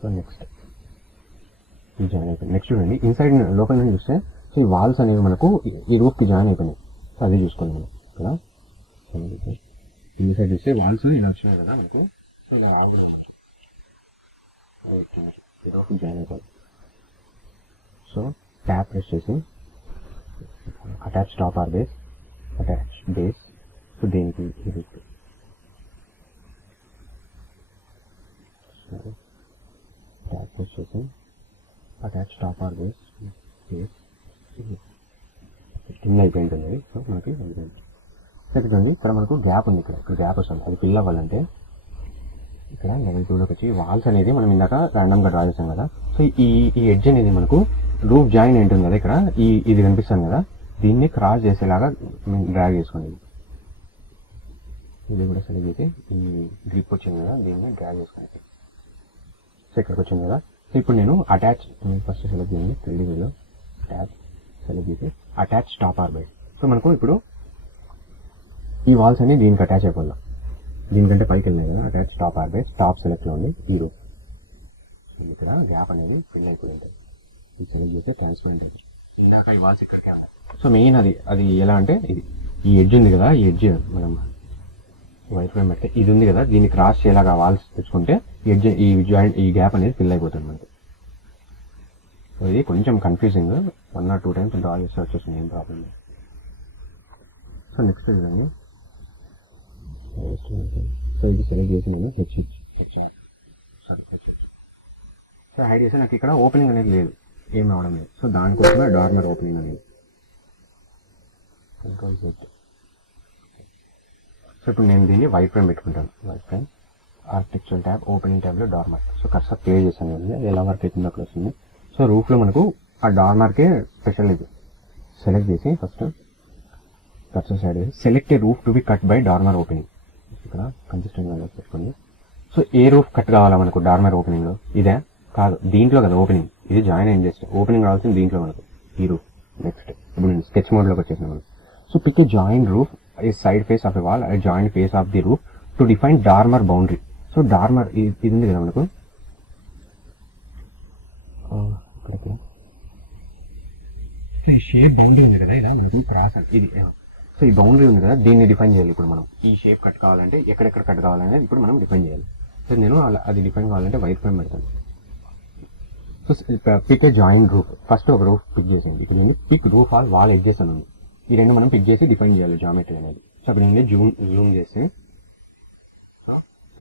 So next ఈ join అయిపోయింది. Next చూడండి ఇన్సైడ్ లోపల నుంచి చూస్తే సో ఈ వాల్స్ అనేవి మనకు ఈ రూఫ్కి జాయిన్ అయిపోయినాయి. సో అదే చూసుకోండి మనం ఇక్కడ ఈ సైడ్ చూస్తే వాల్స్ ఇలా వచ్చినాయి కదా మనకు. సో ఇలా రావడం మనకు ఈ రూఫ్కి జాయిన్ అయిపోయింది. సో ట్యాప్ ప్రెస్ చేసి attach top or base, attach base. So దేనికి ఈ రూఫ్ ట్యాప్ ప్రెస్ చేసి attach top or base base కింద అయిపోయింది. సో మనకి అయిపోయింది. సెకండ్ అండి ఇక్కడ మనకు గ్యాప్ ఉంది. ఇక్కడ గ్యాప్ వస్తుంది. అది ఫిల్ అవ్వాలంటే ఇక్కడ లెవెల్ 2లోకి వచ్చి వాల్స్ అనేది మనం ఇందాక ర్యాండమ్గా డ్రా చేసాం కదా. సో ఈ ఎడ్జ్ అనేది మనకు రూఫ్ జాయిన్ ఉంటుంది కదా. ఇక్కడ ఇది కనిపిస్తుంది కదా, దీన్ని క్రాస్ చేసేలాగా డ్రాగ్ చేసుకోండి. ఇది కూడా సెలెక్ట్ చేసి ఈ గ్రిప్ వచ్చింది కదా, దీన్ని డ్రాగ్ చేసుకోండి. సో ఇక్కడికి వచ్చింది కదా. సో ఇప్పుడు నేను అటాచ్ ఫస్ట్ సెలెక్ట్ చేయండి. 3Dలో ట్యాబ్ సెలెక్ట్ చేసి attach top or base. So మనకు ఇప్పుడు ఈ వాల్స్ అన్ని దీనికి అటాచ్ అయిపోదాం. దీనికంటే పైకి వెళ్ళినాయి కదా. Attach top or base, top సెలెక్ట్లో ఉంది ఈ రూఫ్. ఇక్కడ గ్యాప్ అనేది ఫిల్ అయిపోయి ఉంటుంది. ఇది సెలెక్ట్ చేస్తే ట్రాన్స్పరెంట్ అయింది. ఇందాక ఈ వాల్స్ ఎక్కడికి. సో మెయిన్ అది ఎలా అంటే ఈ ఎడ్జ్ ఉంది కదా, ఈ ఎడ్జ్ మనం వైట్ ఫ్రేమ్ పెడితే ఇది ఉంది కదా, దీన్ని క్రాస్ చేయాలాగా వాల్స్ తెచ్చుకుంటే ఎడ్జ్ ఈ గ్యాప్ అనేది ఫిల్ అయిపోతుంది మనకి. సో ఇది కొంచెం కన్ఫ్యూజింగ్. 1 or 2 times డ్రా చేస్తే వచ్చేస్తుంది, ఏం ప్రాబ్లం లేదు. సో నెక్స్ట్ చూడండి. సో ఇది సెలెక్ట్ చేసి నేను సో హైడ్ చేస్తే నాకు ఇక్కడ ఓపెనింగ్ అనేది లేదు, ఏం అవడం లేదు. సో దానికోసమే డార్మర్ ఓపెనింగ్ అనేది కంట్రోల్ సెట్. సో ఇప్పుడు నేను దీన్ని వైట్ ఫ్రేమ్ పెట్టుకుంటాను. White frame architecture tab, opening ట్యాబ్లో డార్మర్. సో కర్సర్ ప్లే చేశాను కదా, ఎలా వర్క్ అవుతుందో అక్కడ వస్తుంది. సో రూఫ్లో మనకు ఆ డార్మర్కే స్పెషల్ ఇది సెలెక్ట్ చేసి first cursor side select a roof to be cut by dormer opening. ఇక్కడ కన్సిస్టెంట్ పెట్టుకోండి. సో ఏ రూఫ్ కట్ కావాలా మనకు డార్మర్ ఓపెనింగ్లో? ఇదే కాదు, దీంట్లో కదా ఓపెనింగ్. ఇది జాయిన్ అయింది, జస్ట్ ఓపెనింగ్ రావాల్సింది దీంట్లో మనకు ఈ రూఫ్. నెక్స్ట్ ఇప్పుడు నేను స్కెచ్ మోడ్లోకి వచ్చేసిన మనం. So pick a join roof a side face of a wall, a join face of the roof to define dormer boundary. So dormer ఇది ఉంది కదా మనకు, ఇక్కడ ఈ షేప్ బౌండరీ ఉంది కదా, ఇలా మనకి క్రాస్ ఇది. సో ఈ బౌండరీ ఉంది కదా, దీన్ని డిఫైన్ చేయాలి ఇప్పుడు మనం. ఈ షేప్ కట్ కావాలంటే ఎక్కడెక్కడ కట్ కావాలనేది ఇప్పుడు మనం డిఫైన్ చేయాలి. సో నేను అది డిఫైన్ కావాలంటే వైట్ ఫ్రేమ్ పెడతాను. So pick a join roof, first ఒక రూఫ్ పిక్ చేసింది. ఇప్పుడు నేను pick roof all wall edges అని ఉంది. ఈ రెండు మనం పిక్ చేసి డిఫైన్ చేయాలి జామెట్రీ అనేది. సో అప్పుడు నేను జూమ్ చేసి